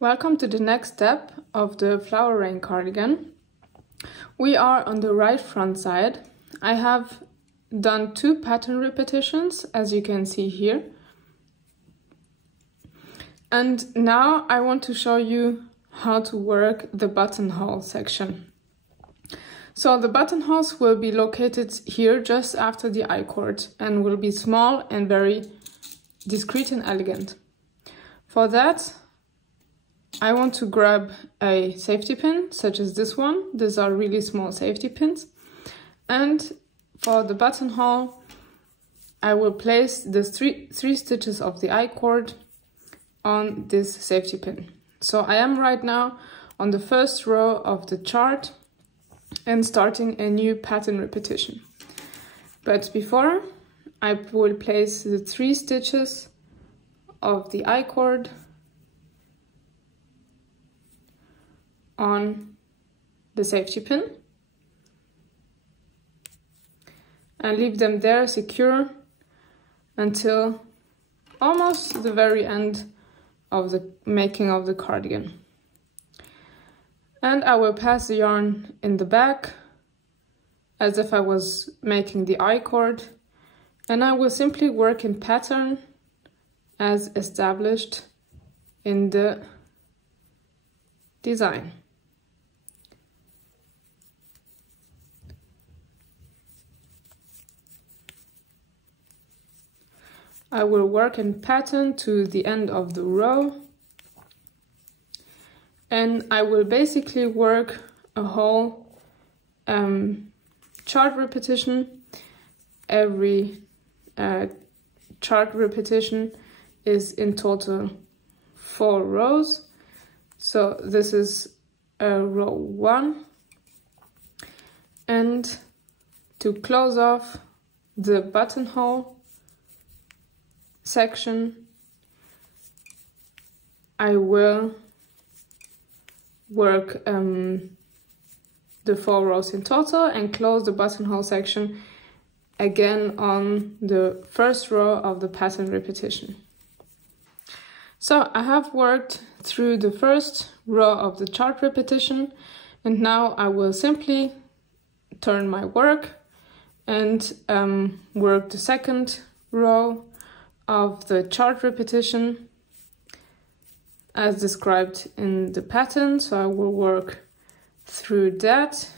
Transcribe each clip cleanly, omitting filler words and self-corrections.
Welcome to the next step of the Flower Rain cardigan. We are on the right front side. I have done 2 pattern repetitions, as you can see here. And now I want to show you how to work the buttonhole section. So the buttonholes will be located here just after the I-cord and will be small and very discreet and elegant. For that, I want to grab a safety pin, such as this one. These are really small safety pins. And for the buttonhole, I will place the three stitches of the I-cord on this safety pin. So I am right now on the first row of the chart and starting a new pattern repetition. But before, I will place the 3 stitches of the I-cord on the safety pin and leave them there secure until almost the very end of the making of the cardigan. And I will pass the yarn in the back as if I was making the I-cord, and I will simply work in pattern as established in the design. I will work in pattern to the end of the row, and I will basically work a whole chart repetition. Every chart repetition is in total 4 rows. So this is row 1, and to close off the buttonhole section, I will work the 4 rows in total and close the buttonhole section again on the first row of the pattern repetition. So I have worked through the first row of the chart repetition, and now I will simply turn my work and work the second row of the chart repetition as described in the pattern. So I will work through that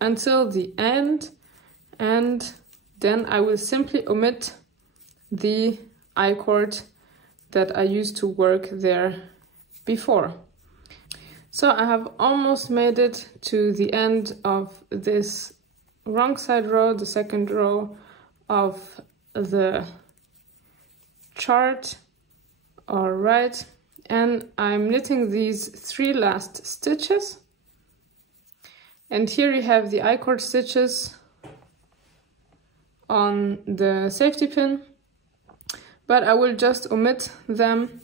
until the end, and then I will simply omit the I-cord that I used to work there before. So I have almost made it to the end of this wrong side row, the second row of the chart. All right, and I'm knitting these 3 last stitches, and here you have the I-cord stitches on the safety pin, but I will just omit them,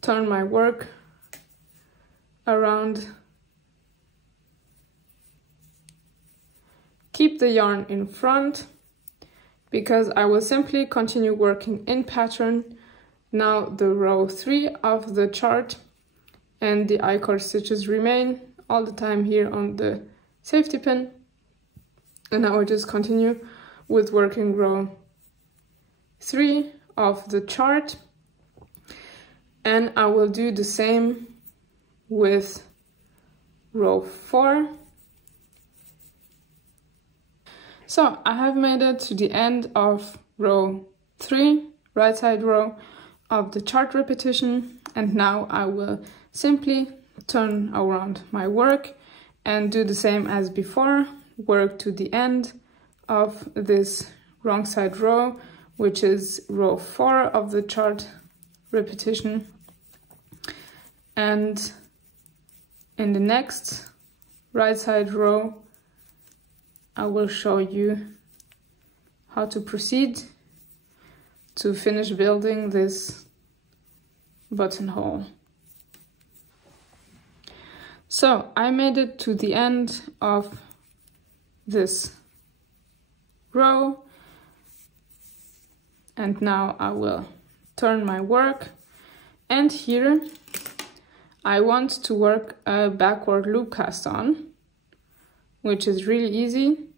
turn my work around, keep the yarn in front, because I will simply continue working in pattern now the row 3 of the chart, and the I-cord stitches remain all the time here on the safety pin, and I will just continue with working row 3 of the chart, and I will do the same with row 4. So I have made it to the end of row 3, right side row of the chart repetition, and now I will simply turn around my work and do the same as before, work to the end of this wrong side row, which is row 4 of the chart repetition. And in the next right side row, I will show you how to proceed to finish building this buttonhole. So I made it to the end of this row, and now I will turn my work, and here I want to work a backward loop cast on, which is really easy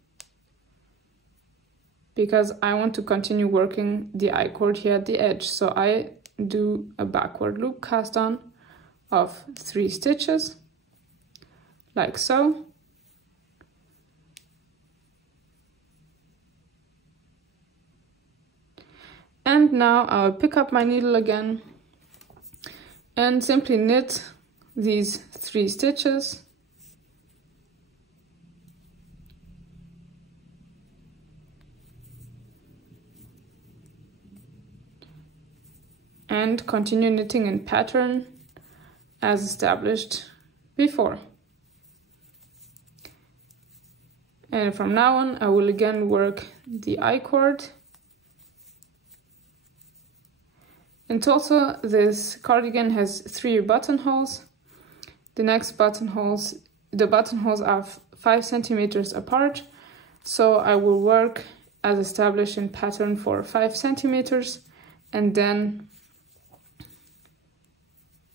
because I want to continue working the I-cord here at the edge. So I do a backward loop cast on of 3 stitches, like so. And now I'll pick up my needle again and simply knit these 3 stitches. And continue knitting in pattern as established before. And from now on, I will again work the I-cord. In total, this cardigan has 3 buttonholes. The buttonholes are 5 centimeters apart, so I will work as established in pattern for 5 centimeters and then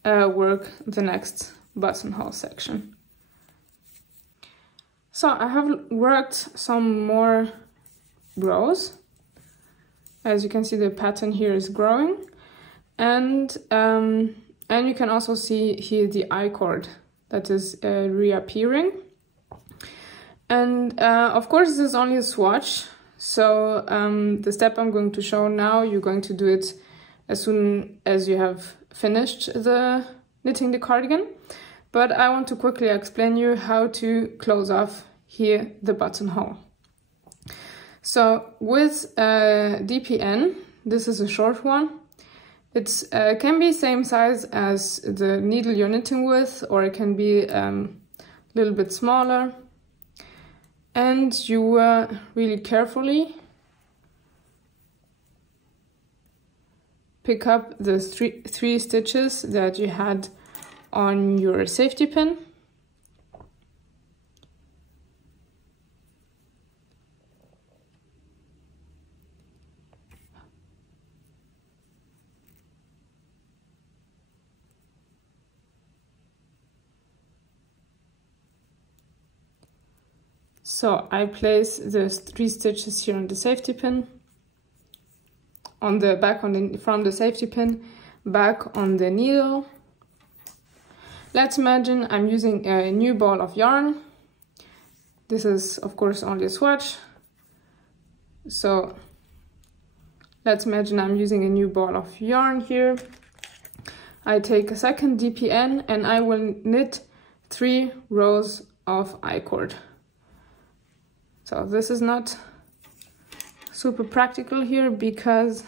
work the next buttonhole section. So I have worked some more rows. As you can see, the pattern here is growing, and you can also see here the I-cord that is reappearing. And of course, this is only a swatch. So the step I'm going to show now, you're going to do it as soon as you have finished knitting the cardigan. But I want to quickly explain you how to close off here the buttonhole. So with DPN, this is a short one. It can be same size as the needle you're knitting with, or it can be a little bit smaller. And you really carefully pick up the three stitches that you had on your safety pin. So I place the 3 stitches here on the safety pin, on the back from the safety pin, back on the needle. Let's imagine I'm using a new ball of yarn. This is of course only a swatch. So let's imagine I'm using a new ball of yarn here. I take a second DPN and I will knit 3 rows of I-cord. So this is not super practical here because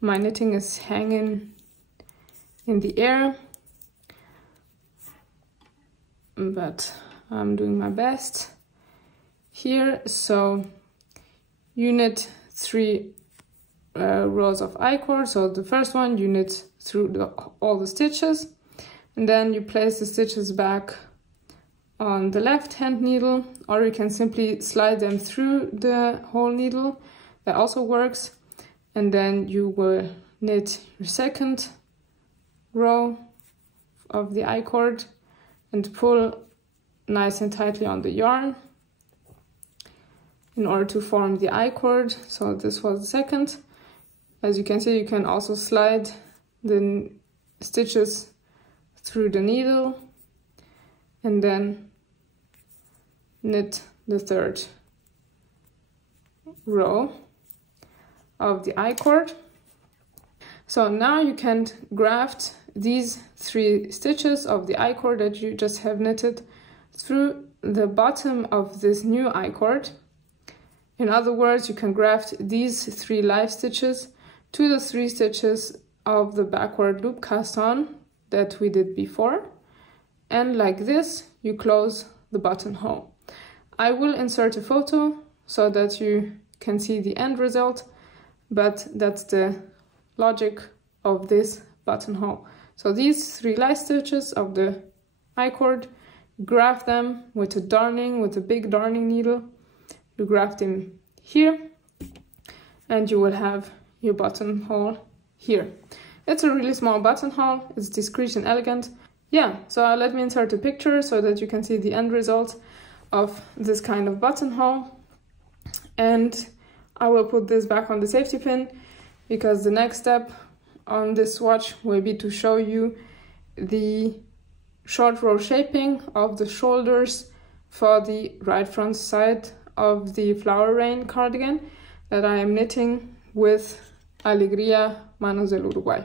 my knitting is hanging in the air, but I'm doing my best here. So you knit 3 rows of I-cord. So the first one you knit through all the stitches, and then you place the stitches back on the left hand needle, or you can simply slide them through the whole needle. That also works. And then you will knit your second row of the I-cord and pull nice and tightly on the yarn in order to form the I-cord. So this was the second. As you can see, you can also slide the stitches through the needle and then knit the third row of the I-cord. So now you can graft these 3 stitches of the I-cord that you just have knitted through the bottom of this new I-cord. In other words, you can graft these 3 live stitches to the 3 stitches of the backward loop cast on that we did before. And like this, you close the buttonhole. I will insert a photo so that you can see the end result, but that's the logic of this buttonhole. So these 3 live stitches of the I-cord, graft them with a big darning needle. You graft them here, and you will have your buttonhole here. It's a really small buttonhole, it's discreet and elegant. Yeah, so let me insert a picture so that you can see the end result of this kind of buttonhole. And I will put this back on the safety pin, because the next step on this swatch will be to show you the short row shaping of the shoulders for the right front side of the Flower Rain cardigan that I am knitting with Alegría Manos del Uruguay.